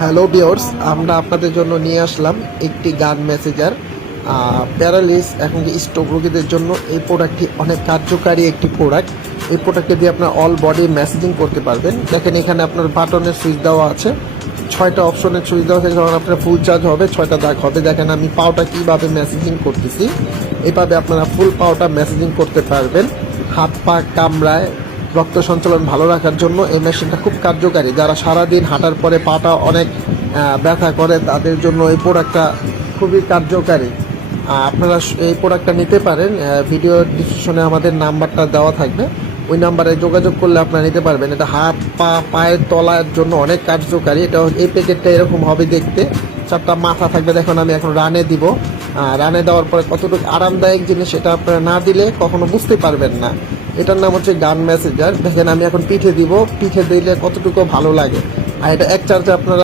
Hello বিয়র্স আমরা আপনাদের জন্য নিয়ে আসলাম একটি গান মেসেজার প্যারালিস এখন যে স্ট্রোক রোগীদের জন্য। এই প্রোডাক্টটি অনেক কার্যকারী একটি প্রোডাক্ট এই প্রোডাক্টটি দিয়ে আপনার অল বডি মেসেজিং করতে পারবেন। দেখেন এখানে আপনার বাটনের সুইচ দেওয়া আছে। ছয়টা অপশনের সুইচ দেওয়া আছে, যখন আপনার ফুল চার্জ হবে, ছয়টা দাগ হবে। দেখেন আমি পাওটা কীভাবে মেসেজিং করতেছি। এভাবে আপনারা ফুল পাওটা মেসেজিং করতে পারবেন। হাত পা কামড়ায় রক্ত সঞ্চালন ভালো রাখার জন্য এই মেশিনটা খুব কার্যকারী। যারা সারাদিন হাঁটার পরে পাটা অনেক ব্যথা করে, তাদের জন্য এই প্রোডাক্টটা খুবই কার্যকারী। আপনারা এই প্রোডাক্টটা নিতে পারেন ভিডিও ডিসক্রিপশনে আমাদের নাম্বারটা দেওয়া থাকবে। ওই নাম্বারে যোগাযোগ করলে আপনারা নিতে পারবেন। এটা হাত, পা, পায়ের তলার জন্য অনেক কার্যকারী। এটা এই প্যাকেটটা এরকম হবে দেখতে। চারটা মাথা থাকবে। দেখুন, আমি এখন রানে দিব। রানে দেওয়ার পরে কতটুকু আরামদায়ক জিনিস সেটা আপনারা না দিলে কখনো বুঝতে পারবেন না। এটার নাম হচ্ছে গান মেসেজার দেখেন আমি এখন পিঠে দিব। পিঠে দিলে কতটুকু ভালো লাগে। আর এটা এক চার্জে আপনারা